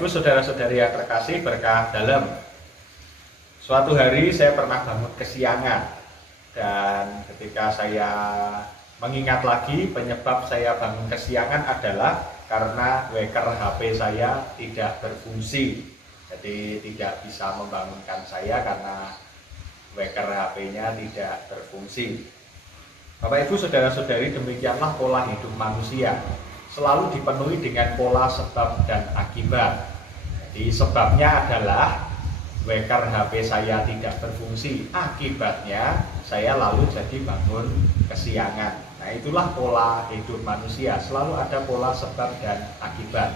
Bapak Ibu saudara-saudari yang terkasih berkah dalam. Suatu hari saya pernah bangun kesiangan, dan ketika saya mengingat lagi penyebab saya bangun kesiangan adalah karena waker HP saya tidak berfungsi. Jadi tidak bisa membangunkan saya karena waker HP-nya tidak berfungsi. Bapak Ibu saudara-saudari, demikianlah pola hidup manusia. Selalu dipenuhi dengan pola sebab dan akibat. Jadi sebabnya adalah waker HP saya tidak berfungsi, akibatnya saya lalu jadi bangun kesiangan. Nah, itulah pola hidup manusia, selalu ada pola sebab dan akibat.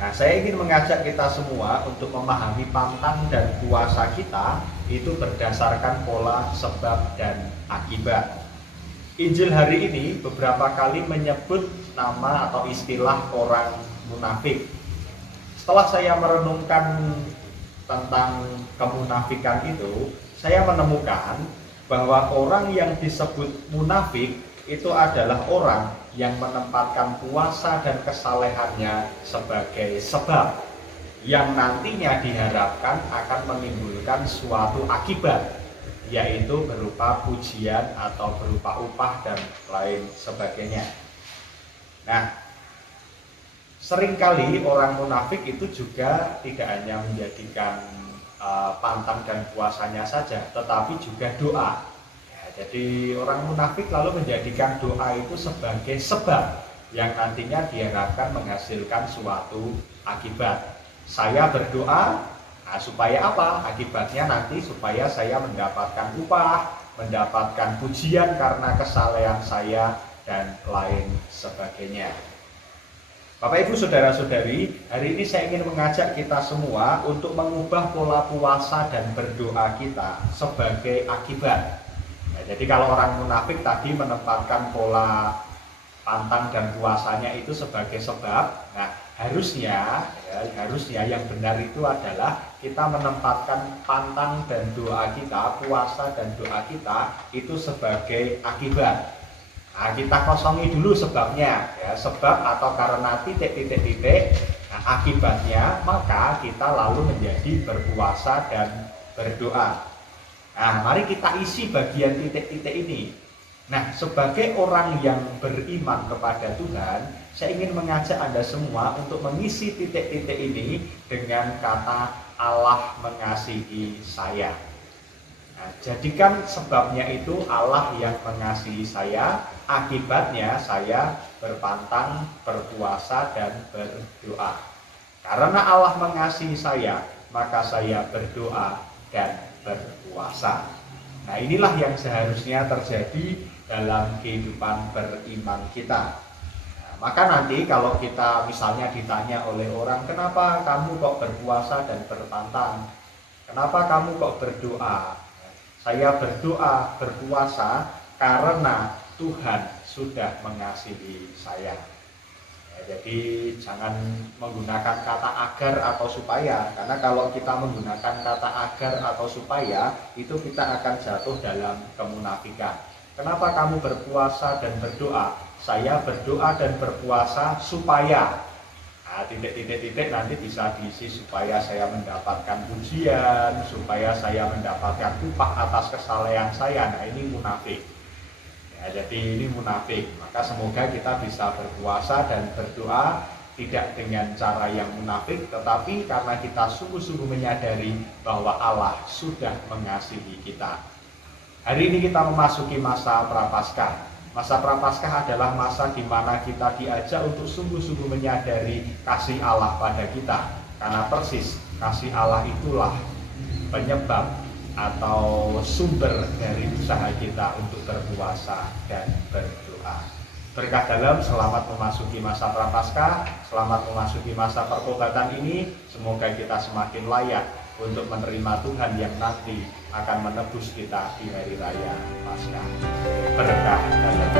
Nah, saya ingin mengajak kita semua untuk memahami pantang dan puasa kita itu berdasarkan pola sebab dan akibat. Injil hari ini beberapa kali menyebut nama atau istilah orang munafik. Setelah saya merenungkan tentang kemunafikan itu, saya menemukan bahwa orang yang disebut munafik itu adalah orang yang menempatkan puasa dan kesalehannya sebagai sebab yang nantinya diharapkan akan menimbulkan suatu akibat, yaitu berupa pujian atau berupa upah dan lain sebagainya. Nah, seringkali orang munafik itu juga tidak hanya menjadikan pantang dan puasanya saja, tetapi juga doa. Ya, jadi orang munafik lalu menjadikan doa itu sebagai sebab yang nantinya diharapkan menghasilkan suatu akibat. Saya berdoa, nah, supaya apa? Akibatnya nanti supaya saya mendapatkan upah, mendapatkan pujian karena kesalehan saya, dan lain sebagainya. Bapak Ibu saudara-saudari, hari ini saya ingin mengajak kita semua untuk mengubah pola puasa dan berdoa kita sebagai akibat. Nah, jadi kalau orang munafik tadi menempatkan pola pantang dan puasanya itu sebagai sebab, nah harusnya yang benar itu adalah kita menempatkan pantang dan doa kita, puasa dan doa kita itu sebagai akibat. Nah, kita kosongi dulu sebabnya, ya, sebab atau karena titik-titik-titik, nah, akibatnya maka kita lalu menjadi berpuasa dan berdoa. Nah, mari kita isi bagian titik-titik ini. Nah, sebagai orang yang beriman kepada Tuhan, saya ingin mengajak Anda semua untuk mengisi titik-titik ini dengan kata Allah mengasihi saya. Nah, jadikan sebabnya itu Allah yang mengasihi saya, akibatnya saya berpantang, berpuasa, dan berdoa. Karena Allah mengasihi saya, maka saya berdoa dan berpuasa. Nah, inilah yang seharusnya terjadi dalam kehidupan beriman kita. Nah, maka nanti kalau kita misalnya ditanya oleh orang, kenapa kamu kok berpuasa dan berpantang? Kenapa kamu kok berdoa? Saya berdoa, berpuasa karena Tuhan sudah mengasihi saya. Ya, jadi jangan menggunakan kata agar atau supaya, karena kalau kita menggunakan kata agar atau supaya, itu kita akan jatuh dalam kemunafikan. Kenapa kamu berpuasa dan berdoa? Saya berdoa dan berpuasa supaya, nah, titik-titik nanti bisa diisi supaya saya mendapatkan pujian, supaya saya mendapatkan upah atas kesalehan saya. Nah, ini munafik. Ya, jadi ini munafik. Maka semoga kita bisa berpuasa dan berdoa tidak dengan cara yang munafik, tetapi karena kita sungguh-sungguh menyadari bahwa Allah sudah mengasihi kita. Hari ini kita memasuki masa Prapaskah. Masa Prapaskah adalah masa di mana kita diajak untuk sungguh-sungguh menyadari kasih Allah pada kita. Karena persis kasih Allah itulah penyebab atau sumber dari usaha kita untuk berpuasa dan berdoa. Berkah dalam, selamat memasuki masa Prapaskah, selamat memasuki masa pertobatan ini. Semoga kita semakin layak untuk menerima Tuhan yang nanti akan menebus kita di hari raya Paskah. Berkah dalam.